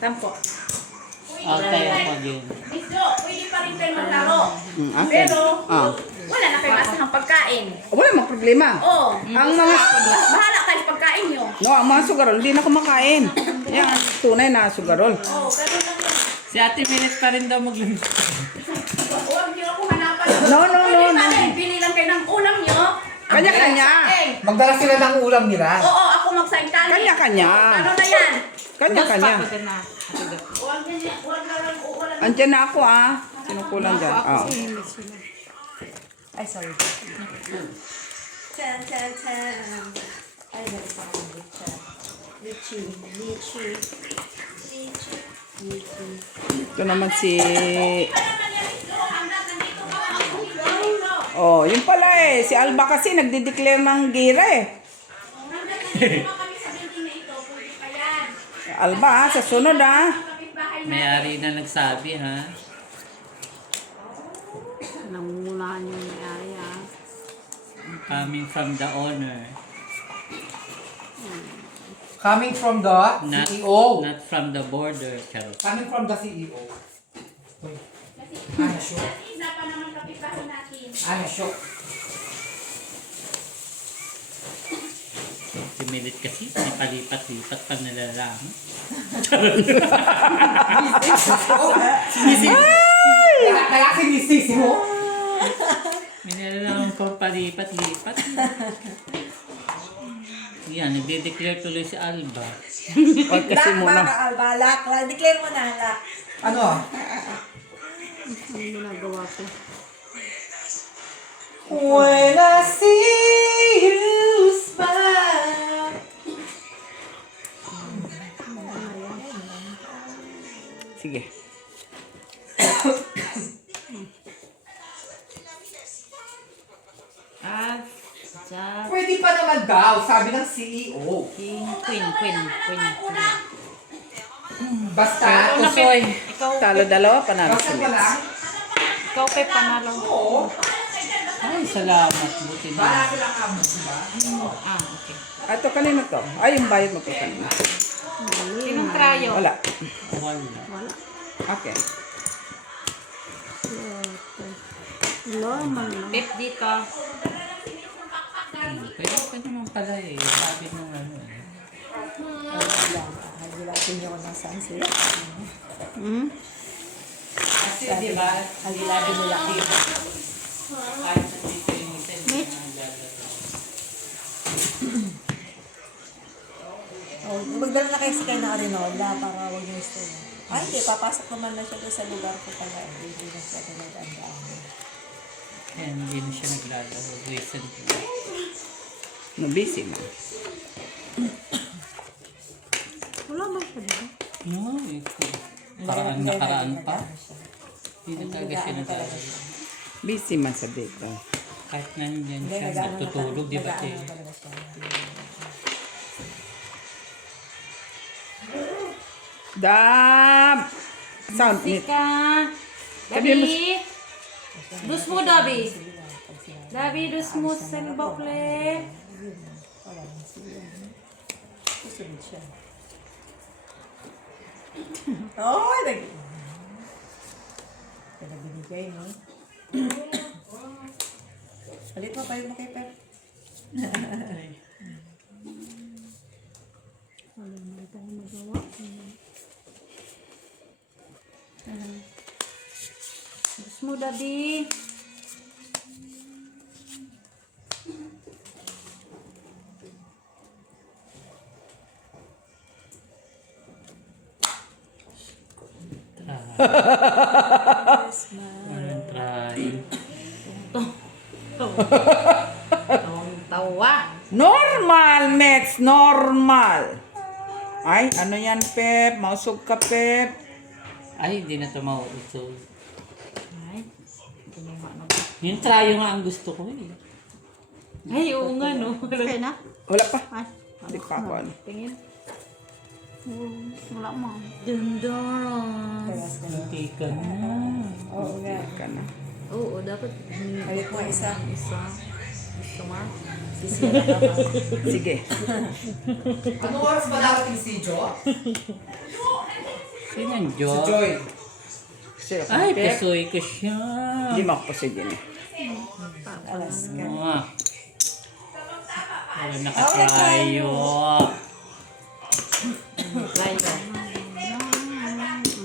Tampo. Okay, ako din. Miso, pwede pa rin kayo maglaro. Okay. Pero, Ah. wala na kayo masahang pagkain. Wala mang problema. Oo. Ang mga Bahala kayo sa pagkain nyo. no, ang mga sugarol hindi na kumakain. Yan, tunay na sugarol. Oo, ganun lang yun. Si Ate Milet pa rin daw magluluto. Huwag nyo ako hanapan. No, no, Pwede no, pa no. rin, bili lang kayo ng ulam nyo. Kanya-kanya. Magdala sila ng ulam nila. Oo, ako magsaintali. Kanya-kanya. Ano na yan? Kanya-kanya. Huwag na lang uulan. Andiyan na ako ah. Sinukulang dyan. Oh. Ay, sorry. Chan, chan, chan. Ay, meron pa akong litchi. Litchi. Litchi. Litchi. Litchi. Ito naman si... Oh, yun pala eh. Si Alba kasi nagde-declare ng gira eh. Alba, sa sunod ah. May-ari na nagsabi, ha? Nangungunahan yung may-ari, ha? Coming from the owner. Coming from the Not, CEO. not from the border. Charot. Coming from the CEO. Uy. I'm sure. Isa pa naman kapitbahay natin. I'm sure. Si Milet kasi, may palipat-lipat pag nalalang. Kaya sinisisi mo? May nalalang pang palipat-lipat. Yan, nagde-declare tuloy si Alba. Huwag kasi Lak, muna. baka, Alba. Lak. Declare mo na, lak. Ano? Ang ginagawa ko. When I see you smile. Sige. Pwede pa naman daw, sabi ng CEO. Queen. Basta, tusoy. Talo dalawa, panalo Basta si pa Mitz. lang. Ikaw kay panalo. Oo. Ay, salamat. Buti Bahala na. silang amo, diba? Ah, okay. Ito kanino to? Ay, yung bayad mo po kanina. Sinong krayo? Wala. Wala. Wala. Okay. Wala man lang. Pep dito. Pwede pa naman pala eh. Sabi nung ano eh. Hagilapin niyo ko ng sunset. Kasi di ba, Hagilapin nila. kahit sa dito yung isa, hindi na naglalaro. Oh, magdala na kayo kay na Arinola para huwag niyo gusto. Ay, hindi. Papasok naman na siya doon sa lugar ko pala. Hindi na siya pinag-andaan. Kaya hindi na siya naglalaro recently. No, busy na. Wala man siya dito. No, ikaw. Nakaraan pa. Hindi na talaga siya naglalaro. Busy man sa dito. Kahit nandiyan Hindi, siya, nag-ano na natutulog, di ba? nag-ano na talaga siya. Dab! Sound nit. Sika. Dabi. Dus mo, Dabi. Dabi, dus mo sa bakle. Susunod siya. Oh, Kaya binigay, no? Halit mo, payo mo kay Pep. Wala na tayo magawa. Dus mo, Dabi. Walang try. Tawa. Normal, Mex! Normal! Ay, ano yan, Pep? Mausog ka, Pep. Ay, hindi na ito mauusog. Ay, Yung try nga ang gusto ko eh. ay, oo nga, no. Okay na? Wala pa. Ay, Hindi pa ako, ano. tingin. Wala mo. Dandaran. Okay ka na. Oo nga. Ka na. Oo, dapat. Halit mo isa. Isa. Gusto mo? Sisira ka pa. Sige. Anong oras ba darating si Jo? Sino yung Si Joy? Joy. Siya, Ay, Pep. pasuy ko siya. Hindi mo ako pa si Jenny. Alaska. Wala nakatrayo.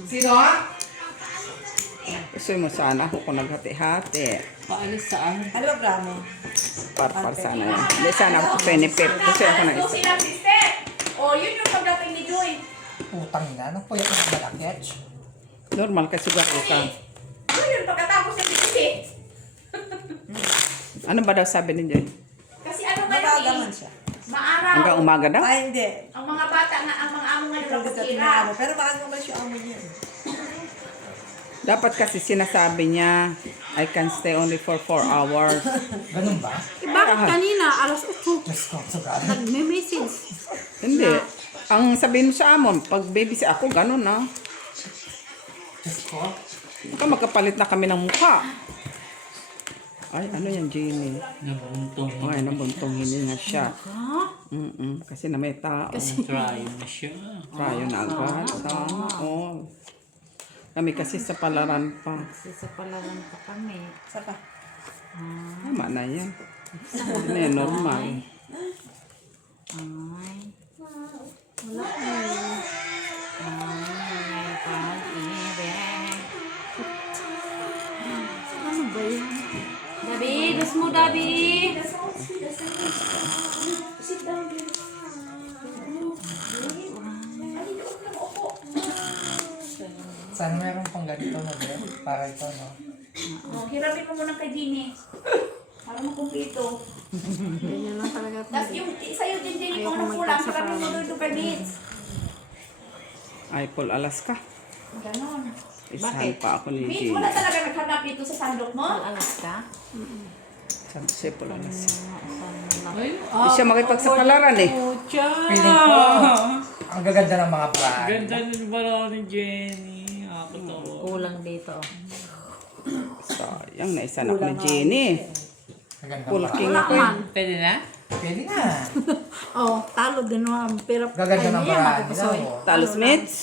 Sino? Gusto mo sana ako kung naghati-hati. Paalis saan? Ano ba gramo? Para sana yan. Hindi sana ako sa ni Pep. Kasi ako na So, isa. sila sister. O, yun yung pagdating ni Joy. Putang ina. Ano po yung malaketch? Normal kasi gwapo ka. Yun yung pagkatapos ng bibisi. Ano ba daw sabi ni Joy? Kasi ano ba Mabaga yun man eh? siya. Maaraw. Hanggang umaga daw? Ay, hindi. Ang mga bata nga, ang mga amo ngayon ang Pagdating na kasira. ano. Pero maaga man siya amo niya. Dapat kasi sinasabi niya, I can stay only for 4 hours. Ganun ba? Eh, bakit kanina, alas 8, Diyos ko, sugal. nagme-message. Hindi. Ang sabihin mo sa amon, pag baby si ako, ganun na. Diyos ko. Baka magkapalit na kami ng mukha. Ay, ano yan, Jenny? Nabuntong. Ay, nabuntong hininga siya. Kasi na may tao. Try na siya. Tayo na agad. Tama. Oo. Kami kasi sa palaran pa. Sa palaran pa kami. Isa pa. Tama na yan. Ano yan, normal. Ay. Wala eh. Ay, pag-ibig. Ano ba yan? Dabi, dos mo, Dabi. Sit down, baby. Sana meron pang ganito na din. Para ito, no? Oh, hirapin mo muna kay Dini. Para makumpito. Ganyan lang talaga. Tapos yung isa yung Dini kung ano kulang, hirapin mo doon kay Mitz. Ay, Paul Alaska. Ganon. Isahan pa ako ni Mitz, Jenny. wala talaga naghanap dito sa sandok mo? Alas ka? Sabi siya, Paul Alaska. Ay, Hindi siya makipagsapalaran eh. Feeling ko, ang gaganda ng mga brand. Ganda ng bala ni Jenny. Ako to. Kulang dito. Sayang, naisanak ni Jenny. Ang ganda Full ng brand. king Wala ako eh. man. Pwede na? Pwede na. Oh, talo din mo. Pero Gaganda ng brand. mapapasoy. Talos Mitch.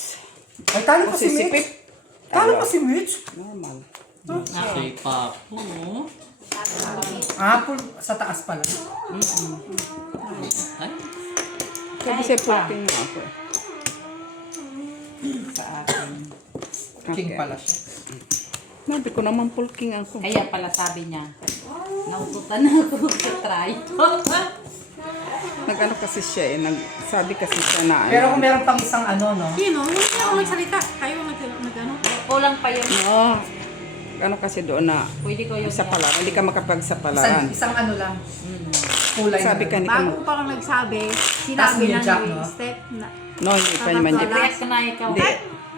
Ay, talo pa Kasi si si Mitch. Pip. Talo pa si Mitch. Normal. Nasay pa ako. Apple sa taas pala. Ay, Sabi siya, full king na ako. Sa akin. King Okay. pala siya. Sabi ko naman full king ako. Kaya pala sabi niya, naututan na ako sa try. Nag-ano kasi siya eh. Sabi kasi siya na Pero kung meron pang isang ano, no? Sino? Hindi ako nagsalita. Kayo nag-ano? Kulang pa yun. Oo. Ano kasi doon na Pwede ko yung sa palaran. Hindi ka makapagsapalaran. Isang ano lang. Kulay Sabi na. ka, hindi ka Bago pa lang nagsabi, Tas sinabi may na jack, ni no? Step na No, hindi pa naman dito. React ka na ikaw.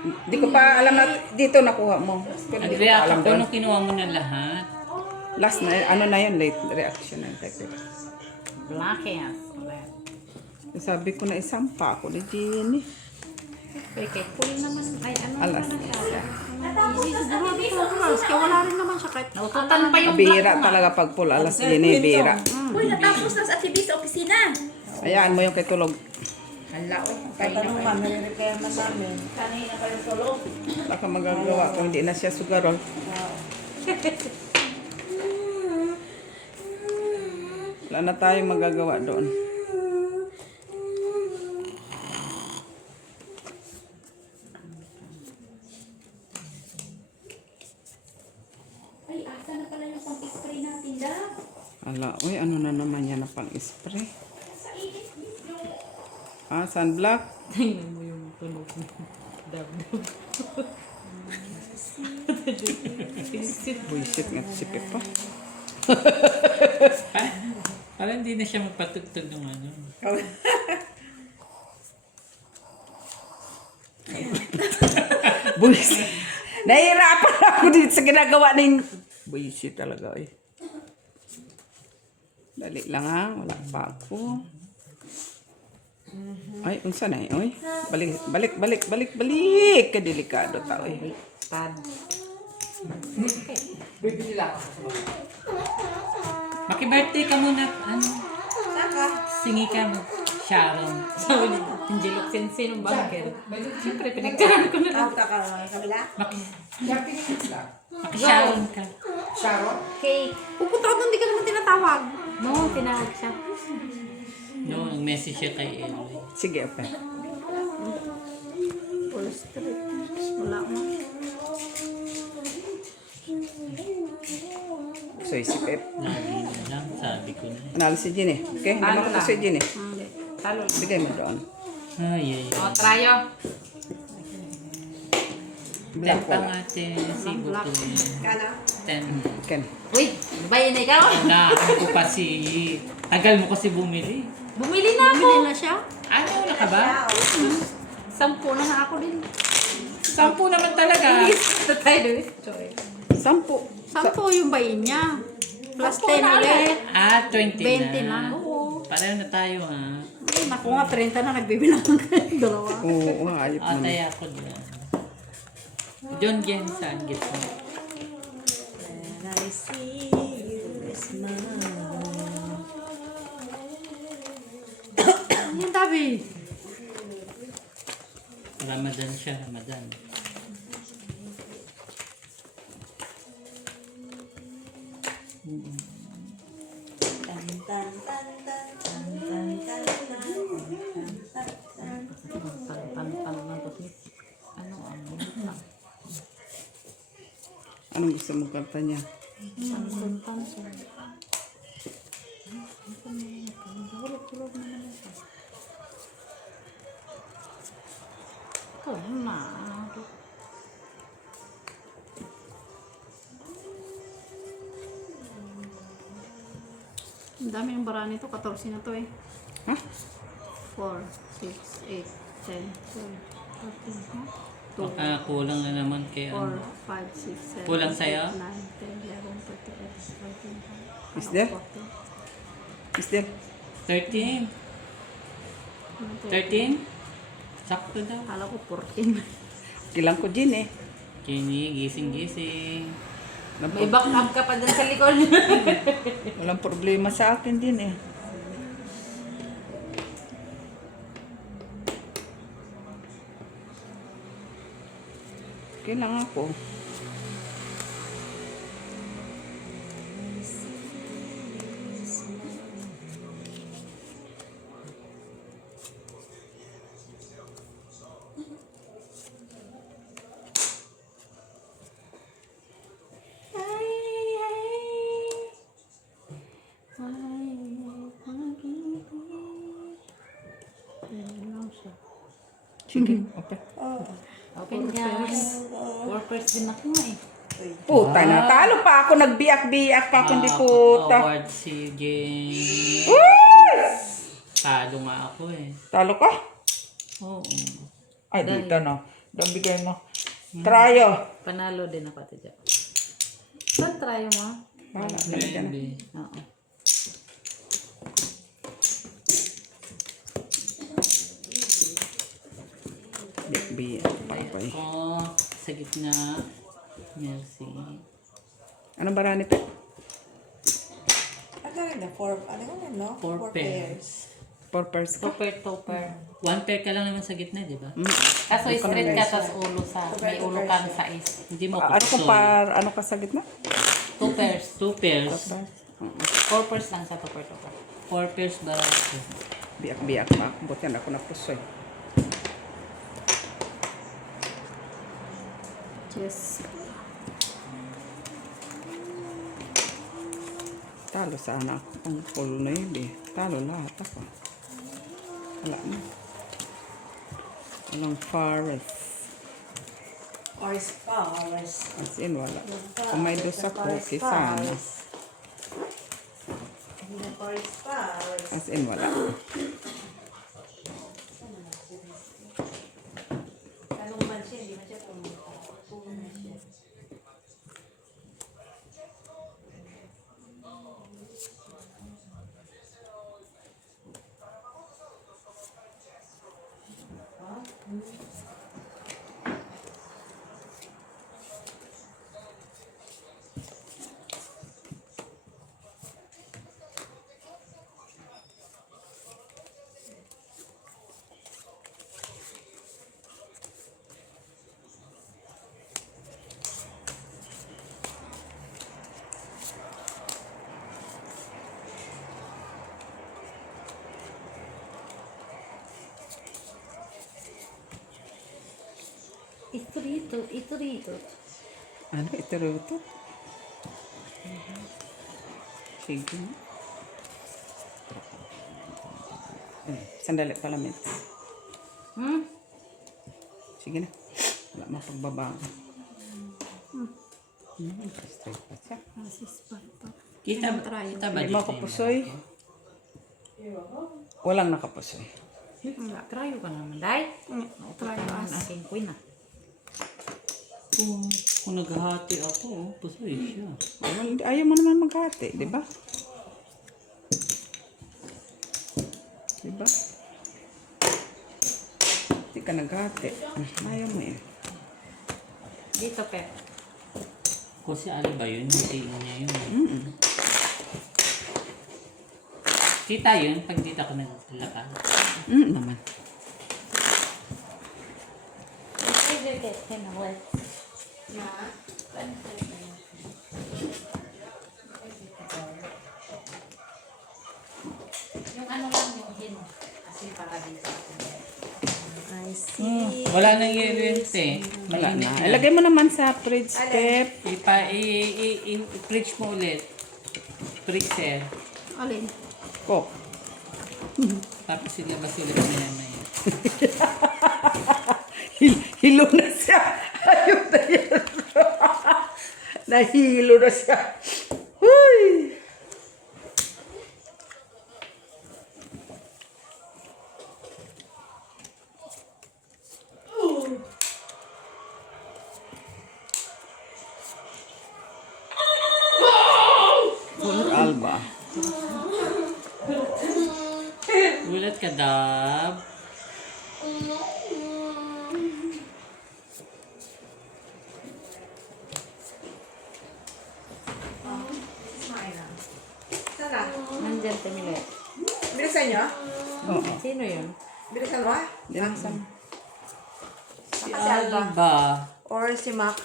Hindi ko pa alam na dito nakuha mo. Pero hindi ko pa nag-react alam ako doon. nung kinuha mo na lahat. Last na, ano na yun, late reaction na yun. Black ass. Sabi ko na isampa ako ni Jenny. Okay, full naman. Ay, ano Alas. naman siya. Easy, siguro dito ang oras. Kaya wala rin naman siya kahit naututan pa yung Bira black talaga pag full alas Jenny, bira. Uy, natapos na sa TV sa opisina. Hayaan mo yung kitulog. Hala, uy. Tatanong man, nare-repair man namin. Kanina pa yung tulog. Wala kang magagawa kung hindi na siya sugarol. Wala na tayong magagawa doon. Ay, asa na pala yung pang-spray natin, da? Ala, uy, ano na naman yan na pang-spray? Sa init yung... Ah, sunblock? Tingnan mo yung tunog mo. Buisit nga si Pepa. Parang hindi na siya magpatugtog ng ano. Buisit. Nahihirapan ako dito sa ginagawa ng... Buisit talaga eh. Dali lang ha, wala pa ako. Ay, unsa na eh, oy. Balik. Kadelikado tao eh. Pad. Bibili lang ako. Maki-birthday ka muna. Ano? Saka, Singi ka mo. Sharon. Sabi ni Angelo Sensei ng bunker. Siyempre, pinagkaroon ko na lang. Kabila? Maki- 30 minutes lang. Maki-Sharon ka. Sharon? Cake. Pupunta ka doon, di ka naman tinatawag. No, tinawag siya. No, nag-message siya kay Eloy. Sige, Pep. Full street. Wala mo. So, si Pep. Lagi na lang, sabi ko na. Analo si Ginny. Okay, hindi mo ko si Ginny. Hindi. Talo lang. Bigay mo doon. Ay, ay, O, ay. trayo. Ten Blanco. pa nga, te. Sigo Black. to eh. Kano? 10. Ken. Uy, bayan na ikaw. Na, ako pa si... Tagal mo kasi bumili. Bumili na ako. Bumili na siya. Ano, wala ka ba? 10 na nga ako din. 10 naman talaga. Ito tayo doon. Choy. 10. 10 yung bayin niya. Plus 10 10 ulit. Ah, 20 20 na. na. Oo. Pareho na tayo, ha? Ay, naku nga, 30 na nagbibilang kayo. Dalawa. Oo, ayop naman. Atay ako dyan. John Jen, saan gitna? When I see you smile. Yan, Dabi. Ramadan siya, Ramadan. Tan tan tan tan tan tan tan tan tan tan. Ano ang Anong gusto mong kanta niya? Ang dami ng bara nito. 14 na to eh. Ha? 4, 6, 8, 10, 12, 13, ha? 2, Baka kulang na naman kay 4, ano. 5, 6, 7, Kulang sa'yo? 8, 9, 10, 11, 12, 13, 14, Is there? 14. Is there? 13. 13? Sakto daw. Kala ko 14. Kilang ko Ginny. Jenny, gising-gising. May backup ka pa dun sa likod. Walang problema sa akin din eh. Kailangan ako. Sige, okay. Okay guys. Workers din ako nga eh. Puta na, talo pa ako, nagbiyak-biyak pa ako, hindi puta. Award si Jen. Talo nga ako eh. Talo ka? Oo. Ay, dito no. Doon bigay mo. Trayo. Panalo din ako ito dyan. Saan try mo? Wala, nalagyan na. Maybe. Oo. Biyak, bye-bye. Ako, sa gitna. Merci. Anong barani pa? Ano rin na? Four Four pairs. 4 pairs ka? Topper. One pair ka lang naman sa gitna, di ba? Kaso straight ka, tas ulo sa, may ulo kang sa is. Hindi mo Ano kung ano ka sa gitna? 2 pairs. 2 pairs. 4 pairs lang sa topper. 4 pairs barato. Biyak-biyak pa. Buti na ako napusoy. Yes. Talo sana ako. Ang full na yun eh. Talo lahat ako. Wala na. Walang forest. Forest. As in, wala. Kung may dos ako, okay sana. Forest. As in, wala. Anong man siya? Hindi man siya pumunta. Ito rito, ito rito. Ano, ito ruto? Sige. Sandali pala, Mets. Sige na. Wala mapagbabago. Straight pa siya. Asis pa ito. Kita ba Hindi dito? makapusoy. Walang nakapusoy. Trayo ka naman, Day. Try Ang as. aking queen ah. Kung naghahati ako, pusoy siya. Ayaw mo naman maghati, di ba? Di ba? Hindi ka naghati. Ayaw mo eh. Dito, Pep. Kung si Ali ba yun, hindi niya yun. Kita yun pag dito ako naglalakad. Naman. Yung ano lang yung hin. Kasi para dito. I see. Wala nang yelo yun, te. Wala Mainit na. na. Ilagay mo naman sa fridge, Pep. I-preach mo ulit. Freezer. Alin? Coke. Tapos silabas-silabas na yan na yun. Hilo na siya. Ayaw na yan. Nahilo na siya. Huy! Alba. Gulat ka, Dab. Sana? Nandyan, Temile. Bilisan nyo? Oo. Sino yun? Bilisan mo? Dinasam. Si Si Alba. Alba. Or si Mac?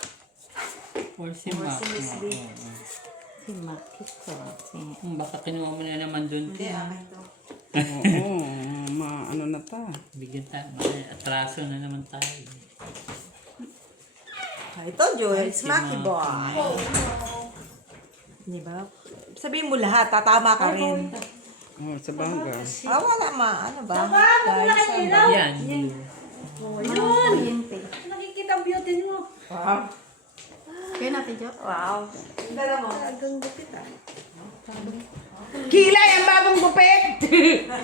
Or si Or Mac. si Miss B. Si Makiko. Si... Baka kinuha mo na naman dun. Hindi, akin to. Oo. Ano na ta. Bigyan tayo. May atraso na naman tayo. I told you, it's Si Macky Mac. Boy. Di ba? Sabihin mo lahat, tatama ka rin. Oh, sa bagay. Wala ano ba? Guys, Yan. Nakikita ang beauty mo. Wow. Kaya natin, Jo. Wow. Dala mo. Kilay ang bagong gupit!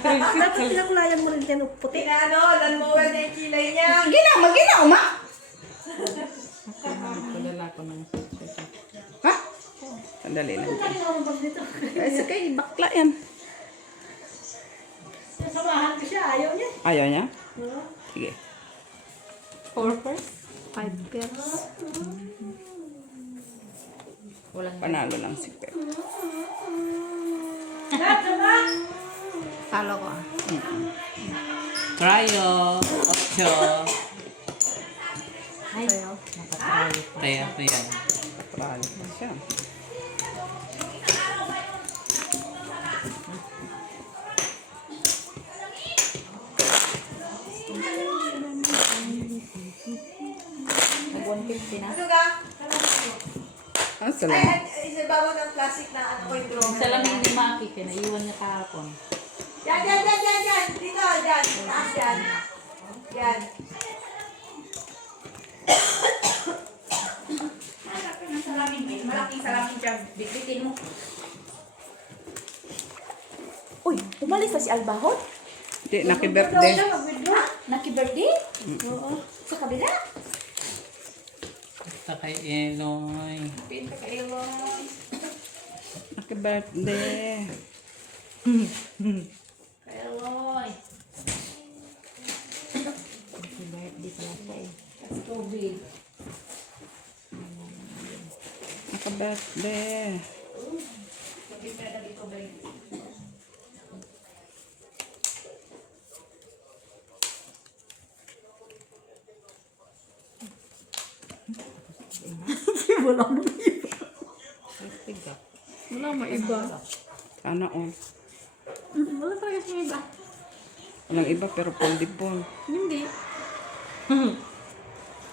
Dapat pinaklayan mo rin dyan ng puti. Pinano, dan mo na yung kilay niya. Ginaw, ma! Kulala ko ng Ha? Sandali lang. Ay, sakay, bakla yan. Samahan ko siya, ayaw niya. Ayaw niya? Sige. 4 pairs? 5 pairs. Walang Panalo lang si Pep. Talo ko ah. Cryo. Ocho. Sa'yo. Kaya pa yan. Pralo pa siya. Nag-150 na. Ano ka? Ah, salamat. Isa bawa ng plastic na ano ko yung drum. Sa lamig ni Maki, pinaiwan niya kahapon. Yan. Dito, yan. Taas yan. Yan. Malaking salamin dyan. Bitbitin mo. Uy, umalis na si Albahot? Hindi, naki-birthday. Naki-birthday? Oo. Sa kabila? Sa kay Eloy. Pinta ka Eloy. Naki-birthday. Eloy. Birthday pala siya eh. Kasi tubig. Naka-birthday. Wala maiba. Sana all. Wala talaga siya iba. Walang iba pero foldable. Hindi.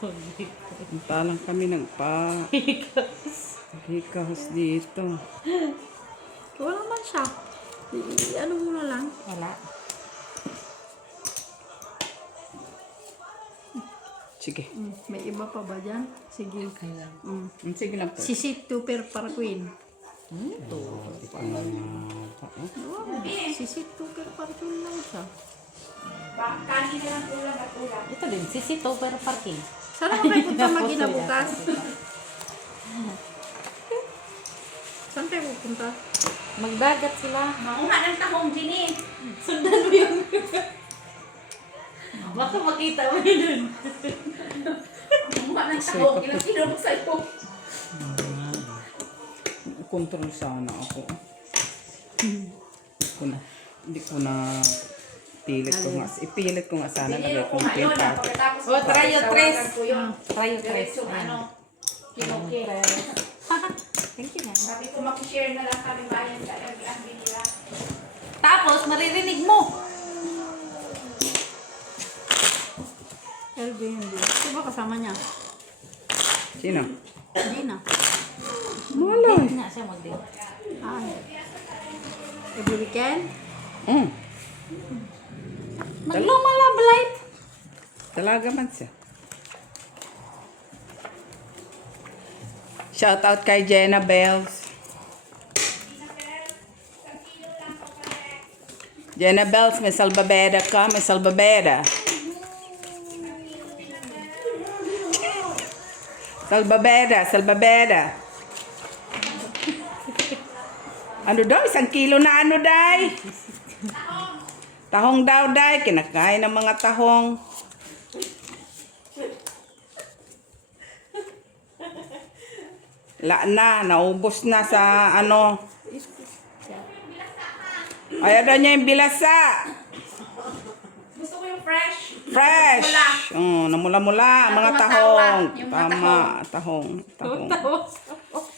Punta lang kami ng hikahos dito. Wala man siya. Ano mo na lang? Wala. Sige. May iba pa ba dyan? Sige. Sige lang po. Sisit Tupper para Queen. Sisit Tupper para Queen lang siya. Kanin na lang ulam at ulam. Ito din, sisito pero parking. Saan ako kayo punta mag-ina bukas? Saan kayo pupunta? Magdagat sila. Makuha ng tahong, Ginny. Sundan mo yun. Baka makita mo yun. Makuha ng tahong. Ilang kilo mo sa'yo. Control sana ako. Hindi ko na ipilit ko nga sana Biniro ko nag-complete ngayon. ako. Pagkatapos Oh, trayo tres. tawagan ko yun. Trayo tres. Diretsong ano. Kinuki. Thank you na. Sabi ko makishare na lang kami bayan sa Airbnb nila. Tapos, maririnig mo. Airbnb. Di ba kasama niya? Sino? Hindi na. Hindi na siya mag-date. Every weekend? Naglumalab life. Talaga man siya. Shout out kay Jenna Bells. Jenna Bells, may salbabeda ka, may salbabeda. Salbabeda. Ano daw? 1 kilo na ano, day? Tahong daw, day. Kinakain ng mga tahong. Naubos na sa ano. Ayaw daw niya yung bilasa. Gusto ko yung fresh. Fresh. Namula-mula. Mga Tumatawa. tahong. Yung mga Tama. Tahong.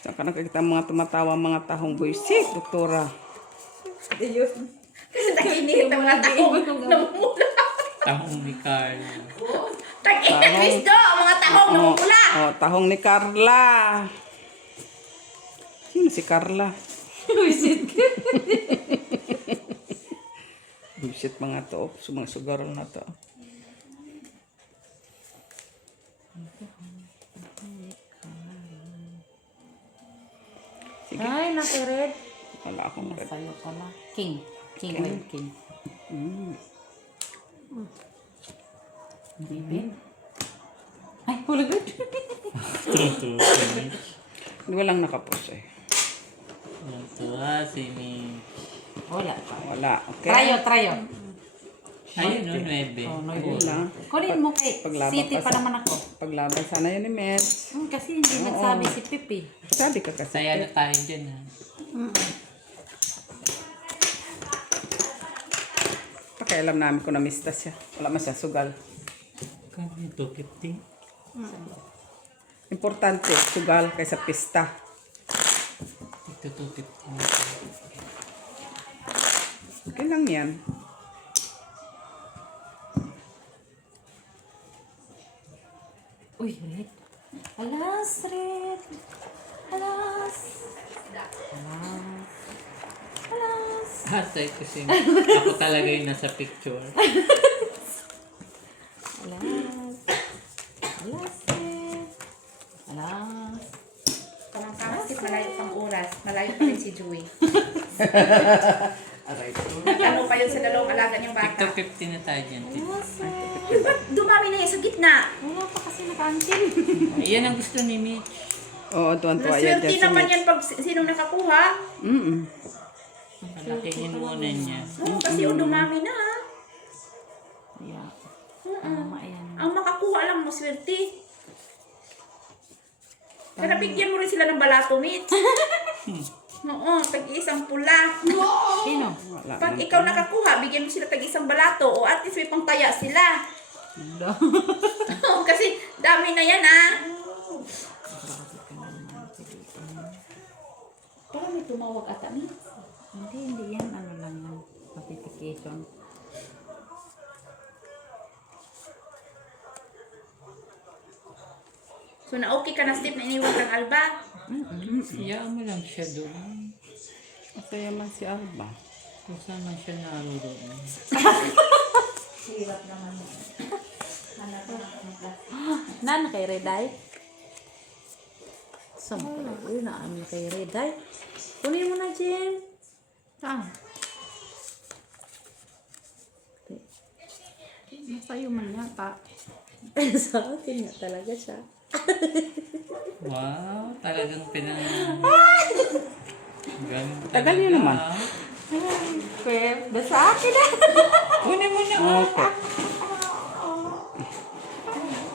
Saka nakikita mga tumatawa mga tahong. Buisit, doktora. Kasi tag-init ang mga tahong. Namumula. Tahong ni Carl. Tag-init, Miss Do. Ang mga tahong namumula. Tahong ni Carla. Sino si Carla? Buisit mga to. Mga sugar na to. Sige. Ay, naki-red. Wala akong red. Sa'yo pala. King. Red king. Bibin. Ay, hulagod. Walang nakapos eh. Ang tuwa si Mitch. Wala pa. Wala. Okay? Trayo. Ayun, no, 9. Ayun lang. Kunin mo kay Paglaban City pa pa sa- naman ako. Paglaban sana yun ni Mets. Kasi hindi nagsabi si Pipi. Sabi ka kasi. Saya na tayo dyan, ha? Pakialam namin kung na-mista siya. Wala man siya sugal. Kano 250? Importante, sugal kaysa pista. Ito 250 na. Okay lang yan. Uy, red. Alas, red. Alas. Hasay ko si ako talaga yung nasa picture. Alas. Alas, red. Alas. Parang kasi malayo pang oras. Malayo pa rin si Joey. Aray. Ano pa yun sa dalawang alaga niyang bata. Ito 50 na tayo dyan. Alas, red. Uy, ba't dumami na yan sa gitna? Wala pa kasi naka-antin. Yan ang gusto ni Mitch. Oo, tuwan-tuwa yan Naswerte dyan si naman Mets. yan pag sinong nakakuha. Malaking inuunan niya. Oo, kasi dumami na. Yeah. Tama yan. Ang makakuha lang mo, swerte. Kaya bigyan mo rin sila ng balato, Mitch. Oo, tag-isang pula. Sino? Wala. Pag ikaw nakakuha, bigyan mo sila tag-isang balato. O at least may pangtaya sila. Oo, kasi dami na yan, ah. Parang may tumawag ata, Mitch. Hindi yan. Ano lang yan. Notification. So na okay ka na Steve na iniwan kang Alba? Iyaan mo lang siya doon. Masaya man si Alba. Kung saan man siya naroon. Nan kay Reday. Sampai uy na ano kay Reday. Kunin mo na, Jem. Masa'yo man yata. Sa akin nga talaga siya. Wow, talagang Ganun Tagal yun naman. Pep, basta akin na. Kunin mo na. Okay.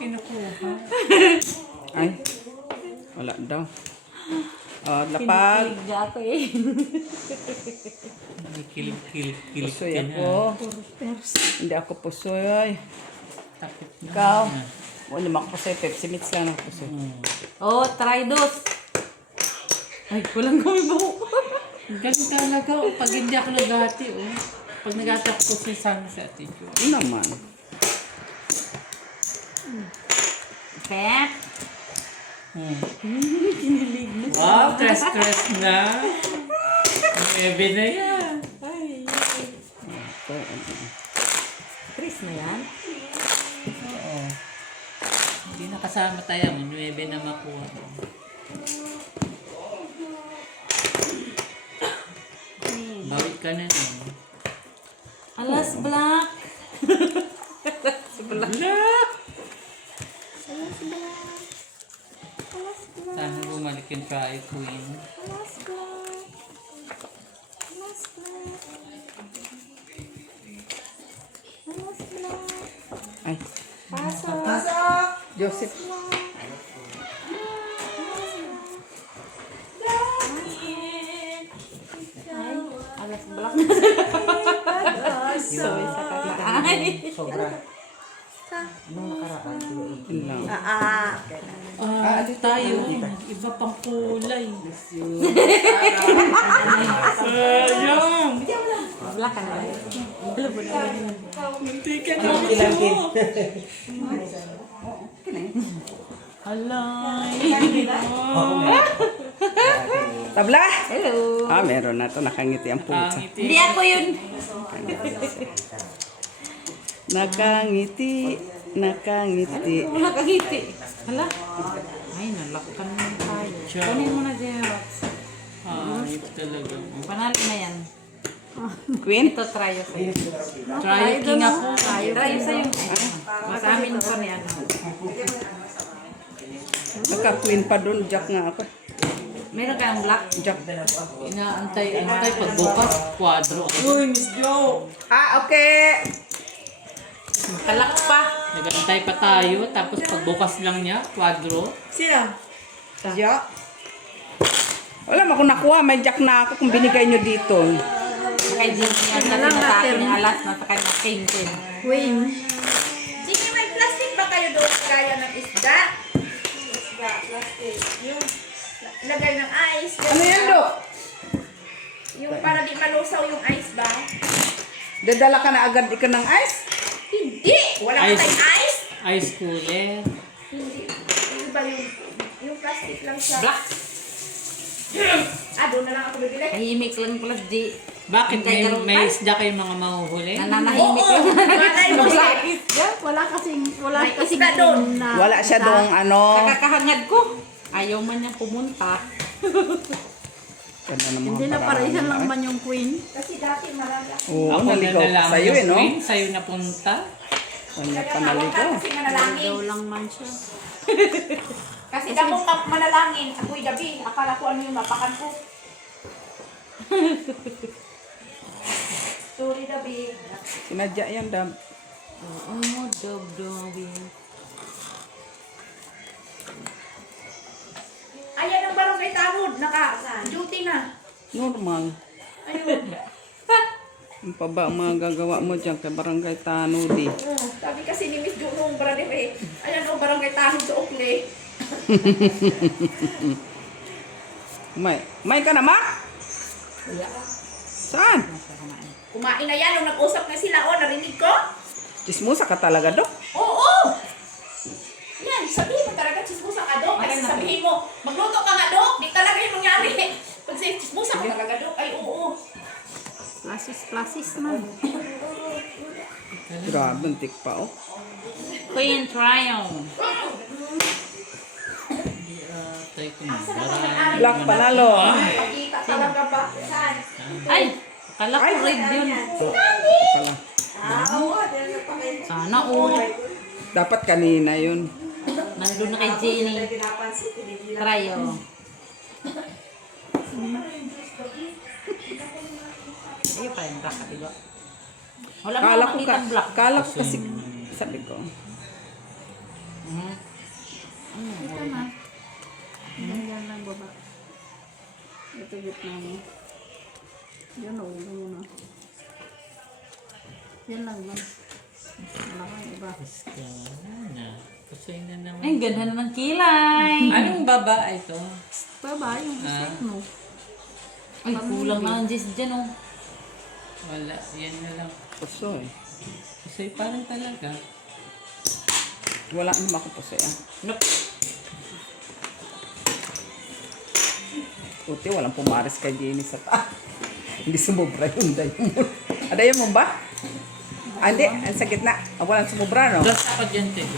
Kinukuha. Ay, wala daw. Oh, lapag. Kilig ako eh. Kilig Pusoy ka na. ako. Hindi ako pusoy. Tapos na. Ikaw? Wala naman ako pusoy. Pepsi Mix lang ako pusoy. Oh, try dos. Ay, walang kami buhok. Ganun talaga. Pag hindi ako nagati, Pag nagati ako si Sunset, ito. Ano naman? Pep. Wow, stress na. Ebe na yan. Chris na yan. Oo. Hindi nakasama tayo. Ebe na makuha. Bawit ka na. Alas, black. Black! Sana bumalik yung try queen. Ay. Joseph. Alas, black. Sorry sa kakaan. Sobra. Nung nakaraan, Yun lang. Tayo. Iba pang kulay. Black ka na. Hindi ka na gusto. Halay. Tabla! Hello. Ah, meron na to. Nakangiti ang pusa. Hindi ako yun. Nakangiti. Nakangiti. Wala kang hiti. Hala. Ay, nalakpan naman tayo. Kunin mo na, Jerox. Ito talaga. Panalo na yan. Queen? Ito, try yo sa'yo. Try king ako. Try yo sa'yo. Mas amin pa ni ano. Naka-queen pa doon. Jack nga ako. Meron kayong black? Jack. Inaantay. Pag bukas, quadro. Ah, okay. Kalak pa. Nag-antay pa tayo. Tapos pag bukas lang niya, quadro. Jack. Wala mo kung nakuha. May Jack na ako kung binigay nyo dito. Kay Jinky yan kasi sa akin yung alas na sa kanya king queen. Queen. Sige, may plastic ba kayo doon kaya ng isda? Yung lagay ng ice. Ano yan, Do? Yung para di malusaw yung ice ba? Dadala ka na agad ka ng ice? Hindi! Wala ka Ice. tayong ice? Ice cooler. Hindi. Yung ba yung plastic lang siya? Black. Doon na lang ako bibili. Tahimik lang pala di. Bakit Hintay ka rin may pa? isda kayong mga mahuhuli? Nananahimik lang. Malay mo siya. Wala kasing May isda doon. Wala siya doong ano. Kakakahangad ko. Ayaw man niyang pumunta. Ganda ng mga Hindi na parahan parehan lang nila, man yung queen. Kasi dati marami ako. Oo, Ako naligaw na ka lang sa'yo eh, no? queen, sa'yo napunta. Kanya pa Kaya ako naligaw. kasi manalangin. Daw lang man siya. Kasi damo ka manalangin. Ako'y gabi. Akala ko ano yung mapakan ko. Sorry, Dabi. Sinadya yan, Dam. Oo, dog-dogging. Ayan ang barangay Tanod. Naka-duty na. Normal. Ayun. Ano pa ba ang mga gagawa mo dyan kay Barangay Tanodi? Sabi kasi ni Miss Junong Brother ayan o, barangay Tanod sa Okle. May ka na, Ma? Saan? Kumain na yan. Nung nag-usap na sila, narinig ko. Chismosa ka talaga, Dok. Oo! Yan, sabihin mo talaga, chismosa ka, Dok. Kasi Alam na, sabihin mo, magluto ka nga, Dok. Di talaga yung mangyari. Pag say, chismosa ka talaga, Dok. Ay, oo. Plasis man. Grabe, antik pa, oh. Queen Triumph. Try ko na. Black panalo. Pagkita talaga ba? Saan? Ay! Akala ko red yun. Pala. Sana all. Dapat kanina yun. Nandun na kay Jenny. Try, oh. Ayun pa yung black, diba? Wala mo Kala ko makita black. kala ko kasi, sabi ko. Ito na. Yan lang baba. Ito gitna mo. Yan o, ulo mo na. Yan lang man. Wala kang iba. Kasi na naman. Ay, ganda na ng kilay. Anong baba ito? Baba, yung isip mo. Ay, kulang na ang Jess dyan, oh. Wala. Yan na lang. Puso eh. Kasi parang talaga. Wala naman ako puso ah. Nope. Puti, walang pumares kay Jenny sa Hindi sumubra yung diamond. Diamond ba? Hindi, ang sa gitna. Walang sumubra, no? Plus ako dyan, Tito.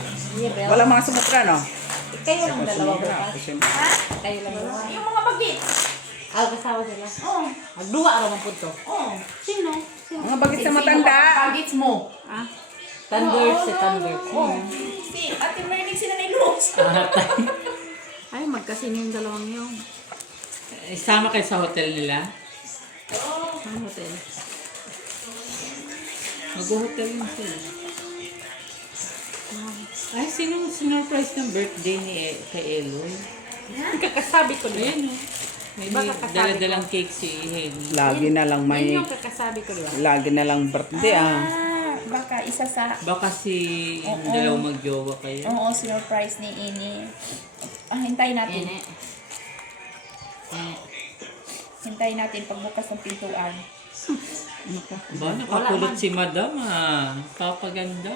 Walang mga sumubra, no? Kayo lang dalawa Sumubra. bukas. Kasi, Kayo lang dalawa. Yung mga bagit. Ah, kasawa sila. Oo. Magduwa araw ng punto. Oo. Sino? mga bagit sa matanda. Bagits mo. Ah? Thunders si Thunders. Oo. Si Ate Merling sila ni Luz. Ay, magkasino yung dalawang yun. Isama kayo sa hotel nila? Ang hotel. Mag-hotel yun sila. Ay, sinong sinurprise ng birthday ni kay Eloy? Kakasabi ko na. Ayan o. May Baka kasabi dala-dalang cake si Henny. Lagi na lang may, Yun yung kakasabi ko, diba? lagi na lang birthday, ah. Baka isa sa... Baka si yung dalawang magjowa kayo. Oo, surprise ni Ini. Hintayin natin. Ene. Hintayin natin pagbukas ng pintuan. Ba, nakakulot si Madam ah. Papaganda.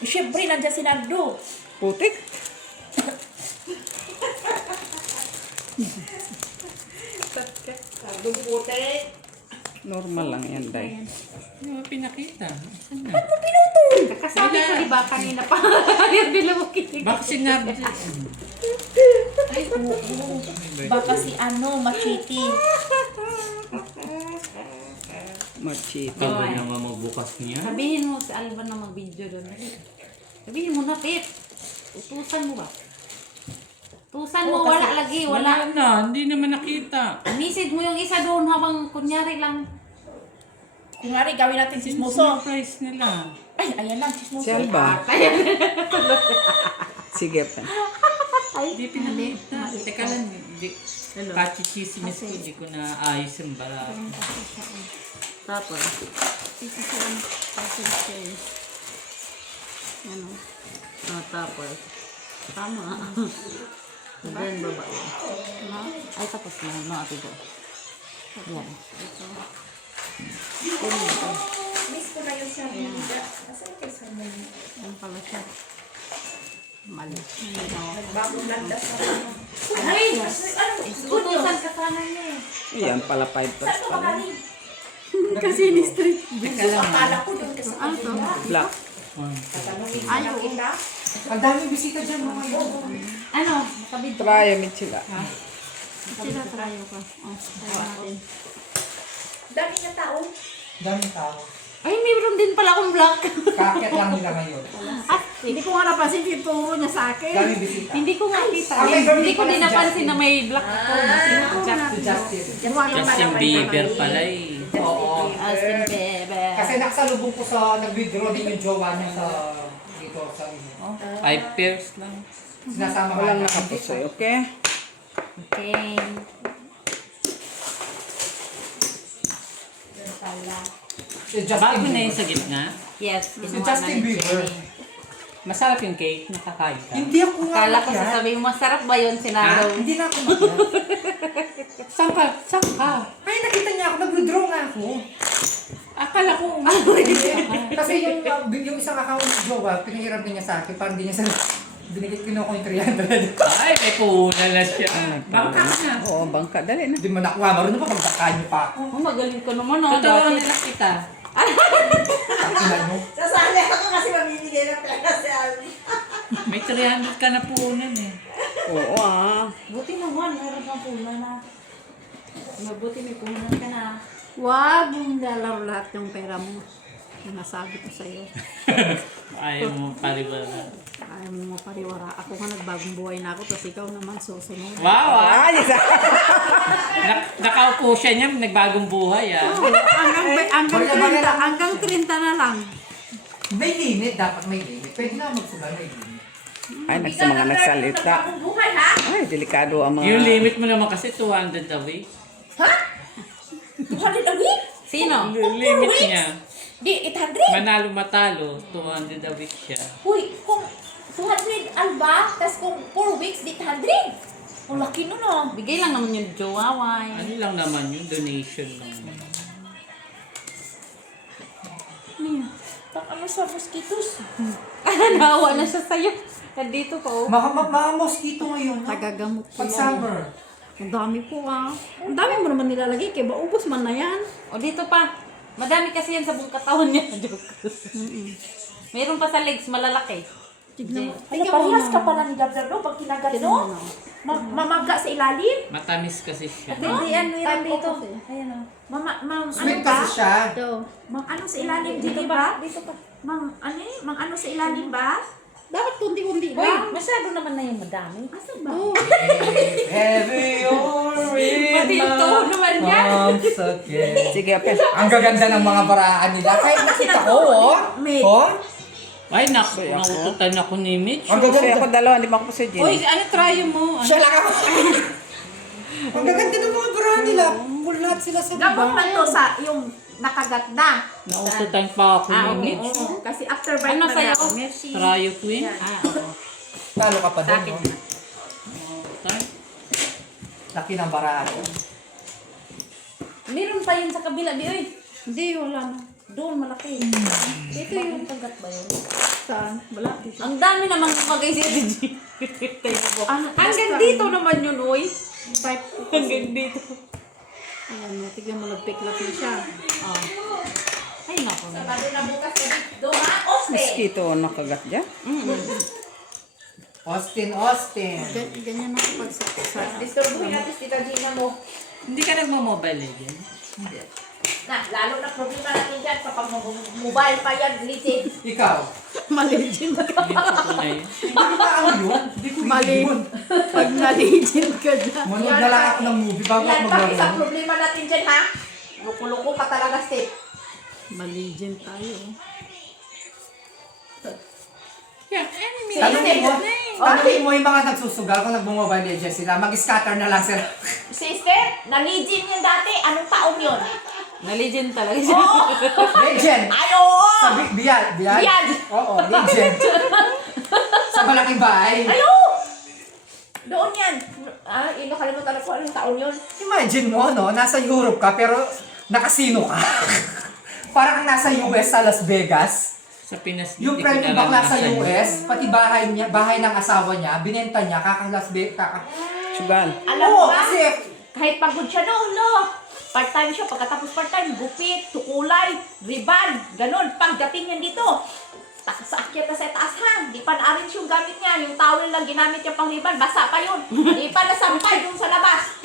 Siyempre, nandiyan si Nardo. Putik. Normal lang yan, Day. Hindi mo pinakita. Saan na? Kakasabi ko, diba, kanina pa. Yung bila mo kinig. Baka sinabi. Ay, oo. Baka si Machiti. Machito. Ikaw na naman magbukas niya. Sabihin mo si Alban na mag-video doon. Sabihin mo na, Pip. Utusan mo ba? Utusan mo, Oo, kasi wala lagi, wala. Wala na, hindi naman nakita. Message mo yung isa doon habang kunyari lang. Kung nga rin, gawin natin sismoso. Surprise nila. Ay, ayan lang, sismoso. Si Alba. Sige pa. Hindi pinakita. Teka lang, pachichismis ko, di ko na ayos yung bara. Tapos, sisisiyan kasi siya eh. Ano? Ah, tapos. Tama. And then, baba yun. No? Ay, tapos na. No, ate ko. Yan. Miss ko na yung sarmida. Nasaan kayo sarmida? Yan pala siya. Mali. Nagbagong landas na ano. Ay! Ano? Utusan ka sana niya eh. Yan pala 5 Saan plus ka pala. magaling? Kasi ni street. Teka lang. Akala ko doon kasi Ano to? Black. Ay, kita. Ang daming bisita dyan mga yun. Ano? Nakabidyo. Try, Michila. Sila tayo ka. Oh, tayo natin. Dami na tao. Daming tao. Ay, mayroon din pala akong black. Kakit lang nila ngayon. Hindi ko nga napansin yung turo niya sa akin. Daming bisita. Hindi ko nga kita. Ah, may Hindi ko pala din si napansin Justin. na may black ako. Si Justin. Justin Bieber pala eh. Oo. Austin Bieber. Kasi nakasalubong ko sa nag-withdraw din yung jowa niya sa dito sa inyo. 5 pairs lang. Sinasama ka Walang na. nakapusoy, okay? Okay. Si Bago Justin na yun Bieber. sa gitna. Yes. Si kinuha Justin na ni Bieber. Jenny. Masarap yung cake, nakakain ka. Hindi ako nga Akala ko makiat. sasabihin mo, masarap ba yun, Sinaro? Hindi na ako makiat. Saan ka? Saan ka? Ay, nakita niya ako. Nag-withdraw nga ako. Akala ko Kasi yung isang account ng jowa, pinahiram din niya sa akin. Parang hindi niya sa... Binigay ko yung 300. Ay, may puhunan na siya. Bangka na. Oo, bangka. Dali na. Hindi mo nakuha. Marunong pa pagkakaan niyo pa ako. Oh, magaling ka naman ah. Totoo Dati. nila kita. Takilan mo. Sasali ako kasi mamimigay ng pera si Alvin. May 300 ka na puhunan eh. Oo ah. Buti naman, meron kang puna na. Mabuti may punan ka na. Huwag mong lalaro lahat ng pera mo. Sinasabi ko sa'yo. Ayaw mo paliwala. Ayaw mo mapariwara. Ako nga nagbagong buhay na ako, tapos ikaw naman susunod. Wow ah! Ah, yes. Nakaupo siya niya, nagbagong buhay ah. Hanggang 30 na lang. May limit. Dapat may limit. Pwede na magsugal may limit. Ay, sa mga nagsalita. Ang buhay, ha? Ay, delikado ang mga... Yung limit mo naman kasi 200 a week. Ha? 200 a week? Sino? Yung limit niya. Di, 800? Manalo matalo, 200 a week siya. Uy, kung 200 alba, tapos kung 4 weeks, di 100. Ang laki nun, oh. Bigay lang naman yung Joaway. Ano lang naman yung donation lang. Pang ano sa mosquitoes? Nawa na siya sa'yo. Nandito pa oh. Mga mosquito ngayon. No? Tagagamot ko Pag yan. summer. Ang dami po ah. Ang dami mo naman nilalagay, kaya maubos man na yan. O dito pa. Madami kasi yan sa buong katawan niya. Joke. Meron pa sa legs, malalaki. Tignan mo. Ay, parehas ka pala ni Gabler, no? Pag kinagat, no? Mamaga sa ilalim? Matamis kasi siya. Hindi, ano yan dito. Ayan o. Ano Sweet ba? kasi siya. Ito. Mang ano sa ilalim, dito ba? Dito pa. Mang ano eh? Mang ano sa ilalim ba? Dapat kundi-kundi Uy, lang. masyado naman na yung madami. Asan ba? Oh. Heavy or in Pati yung tuhod naman yan. arms again. Sige, apel. Ang gaganda ng mga baraan nila. Kahit nakita ko, oh. Mate. Oh. Ay, naututan ako ni Mitch. Ang Kasi gaganda. ako dalawa, hindi pa ako sa Jenny. Uy, ano try mo? Siya lang ako. Ang gaganda ng mga baraan nila. Mulat sila sa Gamot baba. man to sa yung nakagat na. Naututan pa ako ni Mitch. Oo. Kasi after bite Ano na sa'yo? na. Merci. Cryo Queen. Ah, oo. Talo ka pa Sa din, akin no? na. Laki ng baraan. Meron pa yun sa kabila, di oy. Hindi, wala na. Doon, malaki. Dito yung kagat ba yun? Saan? Wala. Dito. Ang dami namang kumagay si Gigi. Ano, Hanggang basta- dito naman yun, oy. Type. Hanggang dito. Ayan mo, tignan mo, nagpiklap na siya. Oh. Ay, naku. Sabi na bukas na dito, ha? Oste. Mosquito nakagat dyan. Austin. Ganyan ako pag sa Disturbuhin natin si Tita Gina mo. Hindi ka nagmo-mobile legend? Na, lalo na problema natin dyan kapag mobile pa yan, litid. Ikaw. maligin ka. Hindi ko na yun. Hindi ko ba ano yun? Hindi ko Mali. yun. Pag naligin ka dyan. Manood na lang ako ng movie bago ako Yan pa maglaro. isang problema natin dyan, ha? Luko-luko ka talaga, Steve. Maligin tayo. Yeah, enemy. Tanungin mo yung mga nagsusugal kung nagmo-mobile legends sila. Mag-scatter na lang sila. Sister, na-legend yun dati. Anong taon yun? Na-legend talaga siya. Oo! Legend! Ay, oo! Sa Biyad. Biyad. Oo, legend. Sa malaking bahay. Ay, oo! Doon yan. Ah, nakalimutan ko anong taon yun. Imagine mo, no? Nasa Europe ka, pero nakasino ka. Parang kang nasa US sa Las Vegas. Sa Pinas, Yung hindi ko friend mo bakla sa naranasan yun. US, pati bahay ng asawa niya, binenta niya, kaka-Las Vegas. Sugal. Alam mo Oo, ba? kasi Kahit pagod siya noon, no? Part-time siya, pagkatapos part-time, gupit, tukulay, riban, ganun. Pagdating niya dito, sa akyat na sa taas ha, di pa na-arrange yung gamit niya, yung towel lang ginamit niya pang riban, basa pa yun. Di pa nasampay yung sa labas.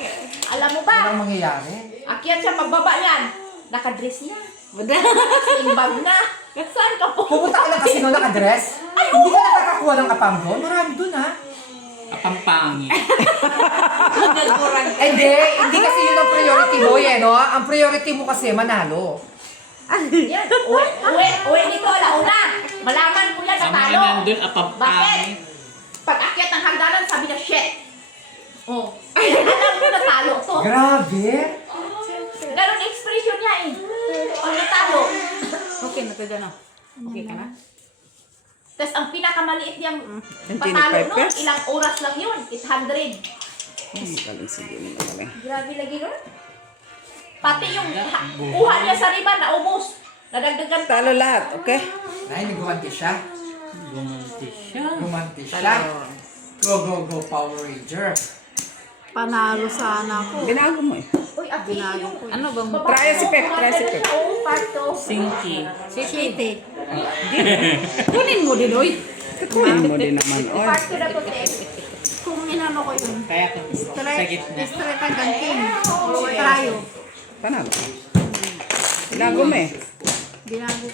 Alam mo ano ba? ang mangyayari? Akyat siya, pagbaba yan, nakadress niya. Sling bag na. Saan ka po? Pupunta ka lang kasi nung nakadress? Hindi ka nakakakuha ng apam doon? Marami doon, ha? Kapampangi. Hindi kasi yun ang priority mo, no? Ang priority mo kasi manalo. Yan, uwi dito, alauna. Malaman ko yan, Ang mga natalo. nandun, Bakit? apampangi. Pag akyat ng hagdanan, sabi na, shit. Oh. Alam ko natalo to. Grabe. Ganon expression niya eh. Pag natalo. Okay, nataga na. Okay ka na? Tapos ang pinakamaliit niyang Ang patalo 25 nun, pesos. ilang oras lang yun. 800. Galing si Jenny magaling. Grabe lagi nun. Pati yung kuha niya sa riban, naubos. Nadagdagan pa. Talo lahat, okay? Ay, nagguwanti siya. Gumanti siya. Romantic siya. Go, go, go, Power Ranger. Panalo sana ako. Binago mo eh. Uy, ate, yung... Ano bang Try si Pep, try si Pep. Parto. Sinky. City. Kunin mo din, oy. Kunin mo din naman. Oy. Parto na to, te. Kung inano ko yun. Kaya ka sa gitna. Straight hanggang king. Tayo. Panalo. Binago mo eh. Binago.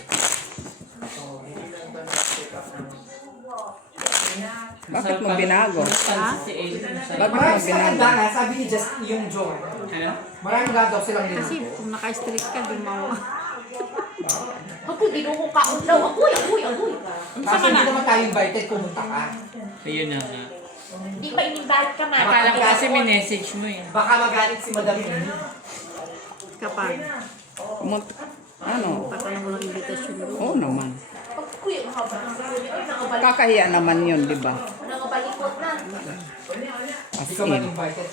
Bakit mo binago? Si Aiden sa... Bakit mo Maraming silang binago? ganda nga, sabi ni Just yung Joy. Ano? Maraming ganda daw silang nila. Kasi kung naka-straight ka, di mo. Ako, ginuho ka daw. Agoy, agoy, agoy. Kaso hindi naman tayo invited, pumunta ka. Ayun na nga. Hindi pa inimbalik ka man. Akala ko kasi may message mo eh. Baka magalit si Madam Amy. Kapag. Ano? Patanong mo ng invitation doon. Oo naman. Uy, nangabalikot Kakahiya naman yun, di ba? na. As Ikaw man in. invited.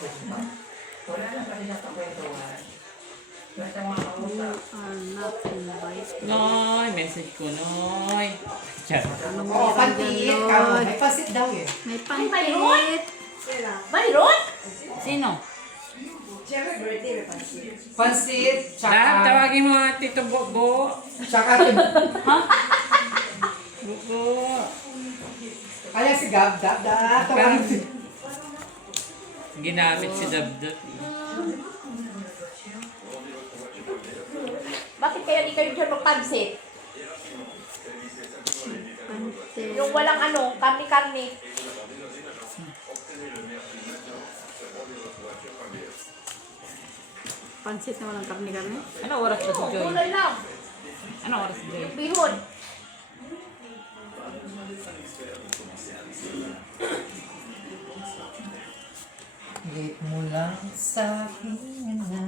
Anak, invite. Noy, message ko, Noy. Chat. Anong Oo, meron dyan, pantiit. Loy? May pasit daw eh. May mayroon? pantit. Mayroon? Sino? Pansit, Ah, tsaka... tawagin mo Tito Bobo. Tsaka... Bobo. Kaya si Gab, Dab, Dab. Tawagin si... Ginamit si Dabdab. Bakit kaya di kayo dyan magpansit? Pantit. Yung walang ano, karni-karni. Pansit na walang karni-karni. Ano oras ba si Joy? Kulay lang. Ano oras si Joy? Yung bihon. Higit mo lang sa akin na...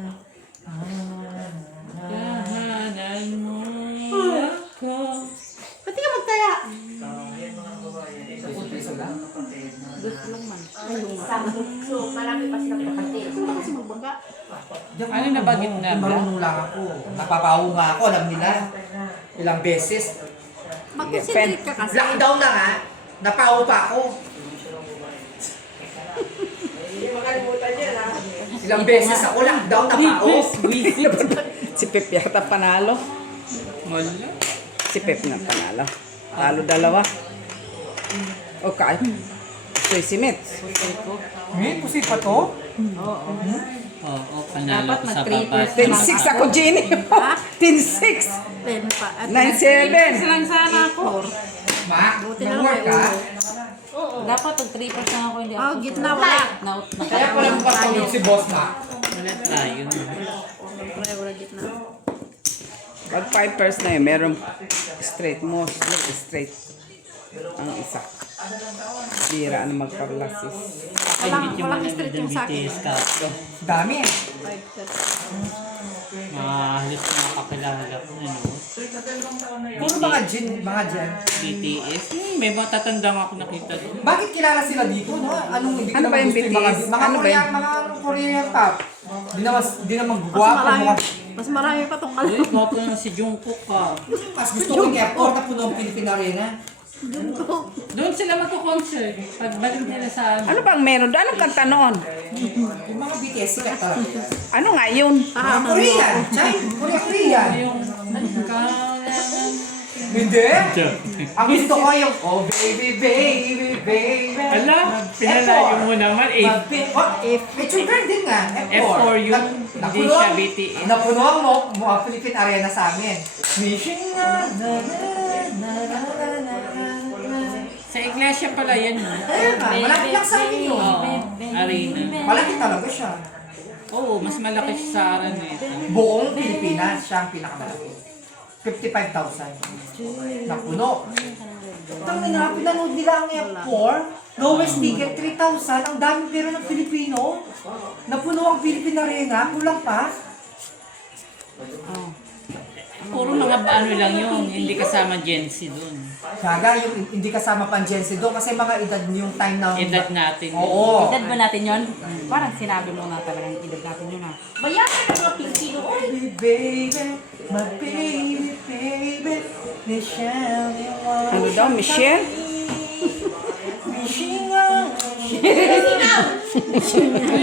Tahanan mo ako. Pati ka magtaya. Piso lang. Gusto lang man. So, marami pa silang kapatid. Gusto mo kasi magbaga. Ano na bagit na ba? Marunong lang ako. Napapawo nga ako, alam nila. Ilang beses. Mag-concentrate ka kasi. Lockdown na nga, napawo pa ako. Ilang beses ako lockdown, napawo. Si Pep yata panalo. Wala. Si Pep na panalo. Talo dalawa. O kaya. Soy si Mets. May pusi pa to? Oo, panalo Dapat ko sa mag-3%. baba. 10-6 ako, Jenny. 10-6. 10 pa. At 9-7. lang sana ako. Ma, Buti na nag-work lang ka? Dapat pag 3% ako hindi ako. Oh, gitna wala. Naut na. Kaya pala mo patulog si boss na. Wala tayo. Siyempre, wala gitna. Pag 5 na yun, merong straight. Mostly straight. Ang isa. Bira na magparlasis. Walang straight yung sa akin. BTS ka. Dami eh. Halos nakakilala ko na no. Puro mga gen. BTS. May matatanda nga ako nakita doon. Bakit kilala sila dito, no? Anong hindi ko Ano ba naman yung gusto BTS? Mga Ano ba Korean, yun? mga Korean top. Di naman Mas gwapo. marami, Mga, mas marami pa tong Uy, alam. gwapo na si Jungkook ka. mas gusto ko yung airport na puno ang Philippine Arena. Doon sila magko-concert. Pagbalik nila sa amin. Ano bang meron? Anong kanta noon? Yung mga BTS, sikat talaga. Ano nga yun? Mga Korean. Korean. Yung Hindi. Ang gusto ko yung, oh baby, baby, baby. Ala, pinalayo mo naman. Picture girl din nga. F4 yun. Hindi siya BTS. Napuno ang mga Philippine Arena sa amin. Wishing na na na na na na. Sa iglesia pala yan. No? Ayun nga, malapit lang sa amin yun. Oo, arena. Malaki talaga siya. Oo, mas malaki siya sa Araneta. Buong Pilipinas, siya ang pinakamalaki. 55,000. Napuno. Tangin na, pinanood nila ang F4. Lowest ticket, 3,000. Ang dami pero ng Pilipino. Napuno ang Philippine Arena. Kulang pa. Puro mga ano lang yun, hindi kasama Gen Z dun. Saga, yung hindi kasama pang Gen Z doon kasi mga edad yung time na... Edad natin. Oo. Edad ba natin yun? Parang sinabi mo na talagang edad natin yun ah. Mayaman ng mga Pilipino. Oy, Baby, my baby, baby, Michelle, you want Ano daw, Michelle? Michelle.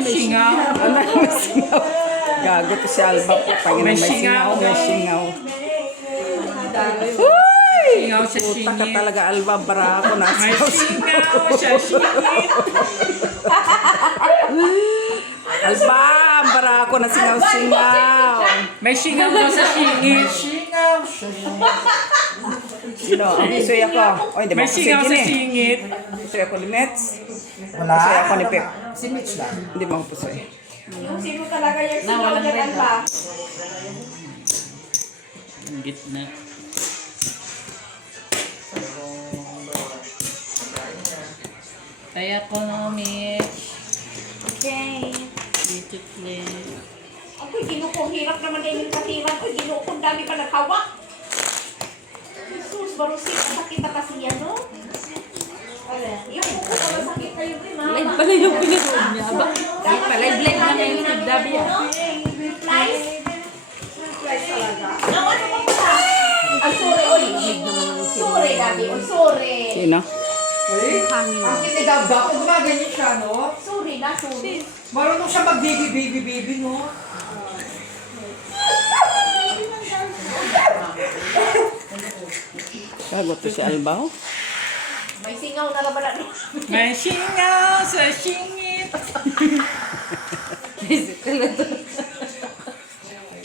Singaw. Ano, may singaw. Gago to si Alba po. Panginoon, may singaw, may singaw. Uy! Singaw sa Puta ka singit. talaga, Alba. Barako na. May singaw sa singit. Alba, ang barako na singaw-singaw. May singaw daw sa singit. Michelle. Sino? Ang pusoy ako. O, hindi ba May pusoy singaw sa din eh. singit. Pusoy ako ni Mets. Wala. Pusoy ako ni Pep. Si Mitch lang. Hindi ba ako pusoy? sino talaga yung sinaw dyan ba? Ang gitna. Kaya ko na, Mitch. Okay. YouTube play. Ako'y ginukong hirap naman na yung katiran. Ako'y ginukong dami pa naghawak. Jesus, barusin. Ang sakit na kasi yan, no? Yung kuko pa masakit kayo, mama. Live pala yung pinanood niya ba? Live pala, live lang yung nagdabi ah. Flies? Flies talaga. Ano pa pala? Ang sorry, oy. Sorry, Dabi. Oh, sorry. Sino? Hangin. Ang kinidabba, kung gumaganyan siya, no? Sorry na, sorry. Marunong siya mag-baby, baby, baby, no? Gago to si Alba. oh. May singaw na laban na. May singaw sa singit.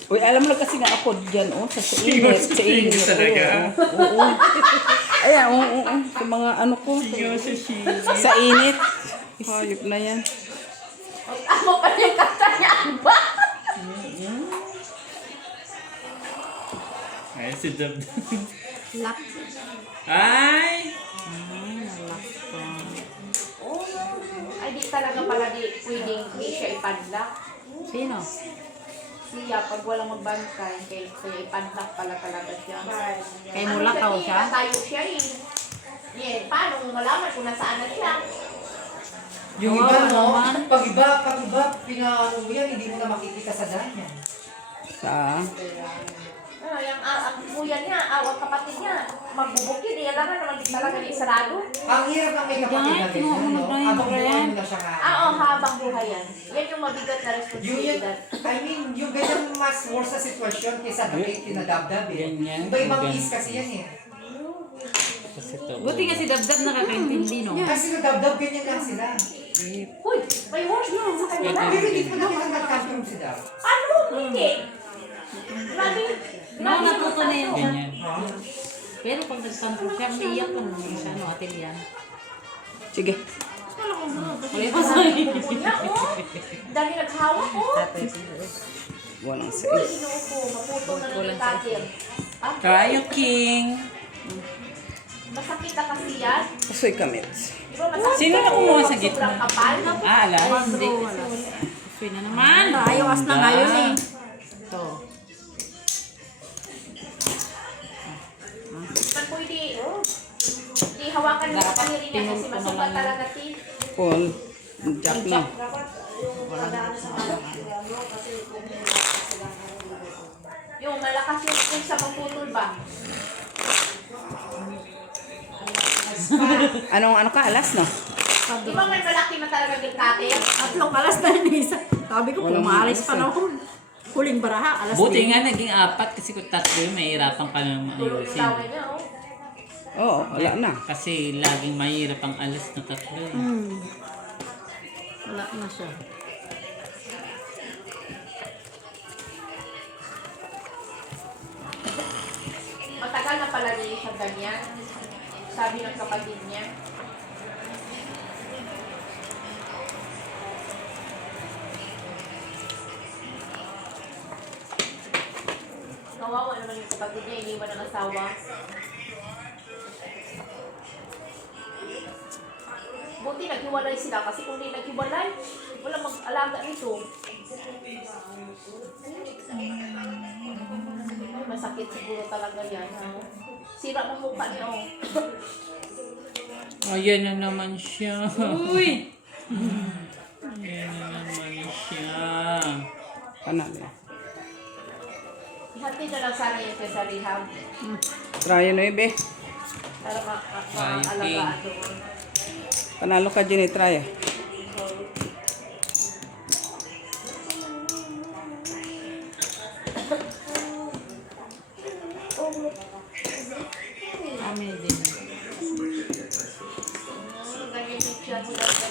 Uy, alam mo lang kasi nga ako dyan, oh, sa init, sa init. Talaga? Oo, oo. Ayan, oo, oo, sa mga ano ko, Singaw sa singit. sa init. Hayop na yan. Tama pa yung kanta niya, ba? Ay, si Dab. Lock. Ay! Oh, ay di talaga pala di pwedeng di siya ipadlock. Sino? Siya, pag walang magbantay, kaya ipadlock pala talaga siya. Kay Mulakaw siya? Tayo siya eh. Yeah, paano malaman kung nasaan na siya? Yung iba, Kawawa no? naman. Pag iba, pinaano mo yan, hindi mo na makikita sa daan yan. Sa, Ah, yung ang kuya niya, ang kapatid niya, magbubukid, eh, alam naman di talaga ni sarado. Ang hirap ng may kapatid na ganyan, no? Habang buhay mo na siya nga. Oo, habang buhay yan. Yan yung mabigat na Yun, responsibilidad. I mean, yung ganyan mas worse sa sitwasyon kaysa dapit kinadabdab eh. Ganyan. Iba-ibang Ganyan. case kasi yan eh. Kasi to. Buti kasi Dabdab nakakaintindi, no? Kasi nadabdab ganyan lang sila. Uy, may worse na sa kanila. Pero hindi ko nakita nag-tantrum si Dab. Ano? Hindi. Grabe. No, natuto na yun siya. Ganyan. Pero pag nagtantro siya, may iyak lang naman siya, no? Atin yan. sige. Wala pa sa Kuya, oh. Dami naghawak, oh. Walang Uy, sais. inuupo. Maputo na ng takir. Ah, Kayo, King. masakit na kasi yan. Pusoy ka, Mets. Di ba masakit? Sino na kumuha sa gitna? Sobrang kapal. Ah, alas. Hindi. Uy na naman. Ayawas na ngayon eh. Ito. Man pwede, di hawakan mo sa kaniri niya kasi masugat talaga, Tin. Paul, jack na. Yung malakas yung pull sa pagputol ba? Anong ano ka, alas, no? Di ba may malaki na talaga yung cutter? Tatlong alas na yun isa. Sabi ko, Walang pumalis alas pa naman. Huling baraha, alas Buti din. nga naging 4 kasi kung 3 yun, mahirapan ka naman Tulog yung ayusin. laway niya, oh. Oo, wala na. Kasi laging mahirap ang alas na 3 eh. Wala na siya. Matagal na pala din siya ganyan. Sabi ng kapatid niya. Kawawa naman yung kapatid niya, iniwan ng asawa. Buti naghiwalay sila kasi kung di naghiwalay, wala mag-alaga nito. Ay, masakit siguro talaga yan. Sira ng mukha niya, oh. Ayan na naman siya. Uy! Ayan na naman siya. Panalo yan. Ihati na lang sana yun sa rehab. Traya 9. Para ma-alagaan doon. Panalo ka dyan eh, Traya. Kami din. Nag-inig siya sila sa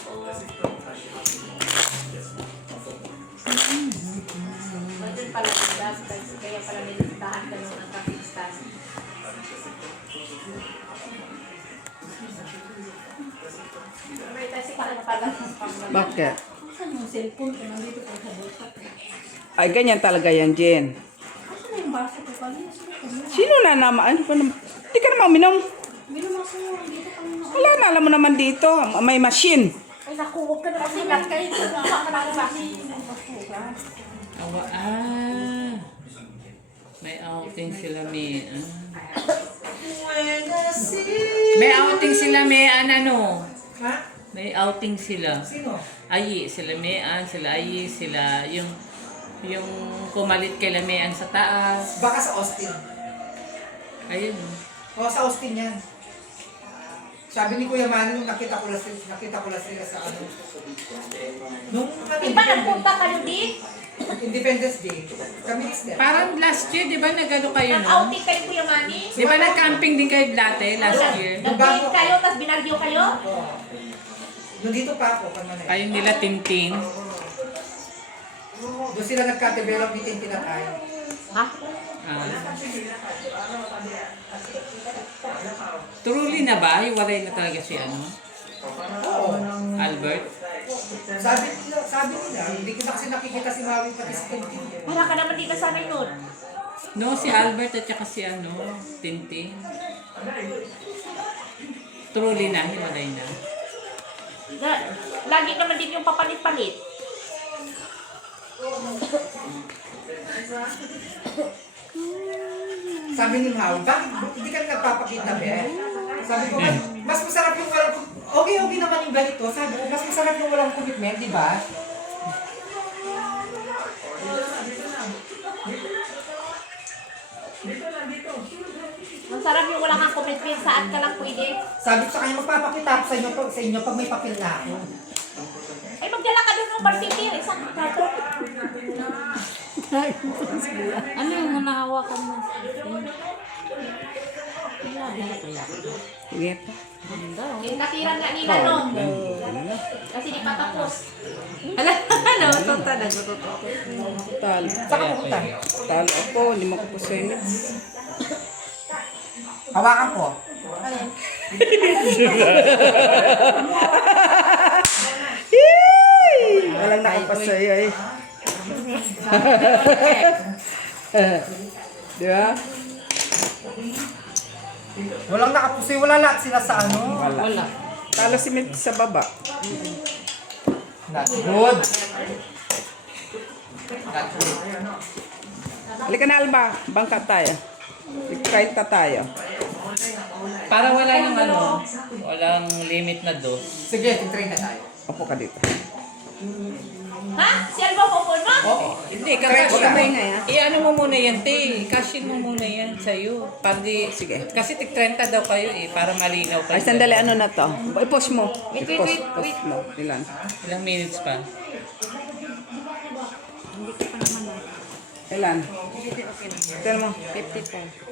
Nandun pala nila, kaya pala nilintahan ka nung ang kapistan. May kasi ka na pala ng panglaman. Bakit? Saan yung cellphone ko? Nandito pa sa bulsa ko. Ay, ganyan talaga yan, Jen. Saan yung baso ko? Kanina sila. Sino na naman? Ano pa naman? Hindi ka naman uminom. Minum ako. Dito kami na. Wala na, alam mo naman dito. May machine. Ay naku, huwag ka na kasi lang kayo. Mukha ka na ba? Awa, may outing sila, may May outing sila, may ano? Ha? May outing sila. Sino? Ayi, sila Mayan, sila Ayi, sila yung pumalit kay Mayan sa taas. Baka sa Austin. Ayun. O, sa Austin yan. Sabi ni Kuya Manny, nung nakita ko lang sila sa ano. Nung Di ba nagpunta kayo din? Independence Day, kami ni Steph. Parang last year, di ba nagano kayo no? Nag-outing kayo, Kuya Manny? Di ba nag-camping din kayo dati last year? Nag-date kayo, tapos binagyo kayo? Oo. Nung dito pa ako, kanina. Kayo nila Tintin. Doon sila nagka-develop ni Tintin at I. Ha? Ah. Truly na ba? Hiwalay na talaga si ano? Oo. Albert? Sabi nila, hindi ko na kasi nakikita si Maui pati si Tintin. Para ka naman di nasanay nun. No, si Albert at saka si ano, Tintin. Truly na, hiwalay na. Lagi naman din yung papalit-palit. Sabi ni Maui, bakit hindi ka nagpapakita, be? Sabi ko, mas masarap yung walang, okay naman yung ganito. Sabi ko, mas masarap yung walang commitment, di ba? Masarap yung wala kang commitment, saan ka lang pwede. Sabi ko sa kanya, magpapakita ako sa inyo pag may papel na ako. Ay, magdala ka doon ng partitir, isang karton. Ano yung nahawakan mo? Wala din na kaya. Sige. Ganda. Yung natiran nga nila nun. Kasi di pa tapos. Ano? Tota na. Talo. Saka pupunta. Talo ako. Hindi mo ko po sa inyo. Hawakan ko. Walang nakapasaya eh. Di ba? Walang nakapusoy, wala lahat sila sa ano. Wala. Talo si Mint sa baba. Not good. Not good. Halika na, Alba. Bangka tayo. Kahit tayo. Para wala yung ano, walang limit na dos. Sige, train na tayo. Opo ka dito. Ha? Si Alba po mo? Oo. Hindi, Stretch kapag lang. i-ano mo muna yan, te. Cashin mo muna yan sa'yo. Para di, Sige. Kasi tig 30 daw kayo eh, para malinaw kayo. Ay, sandali. Ano na to? I-post mo. Wait. I-post mo. Ilan? Ilang minutes pa? Hindi ko pa naman. Ilan? Tell mo. 54.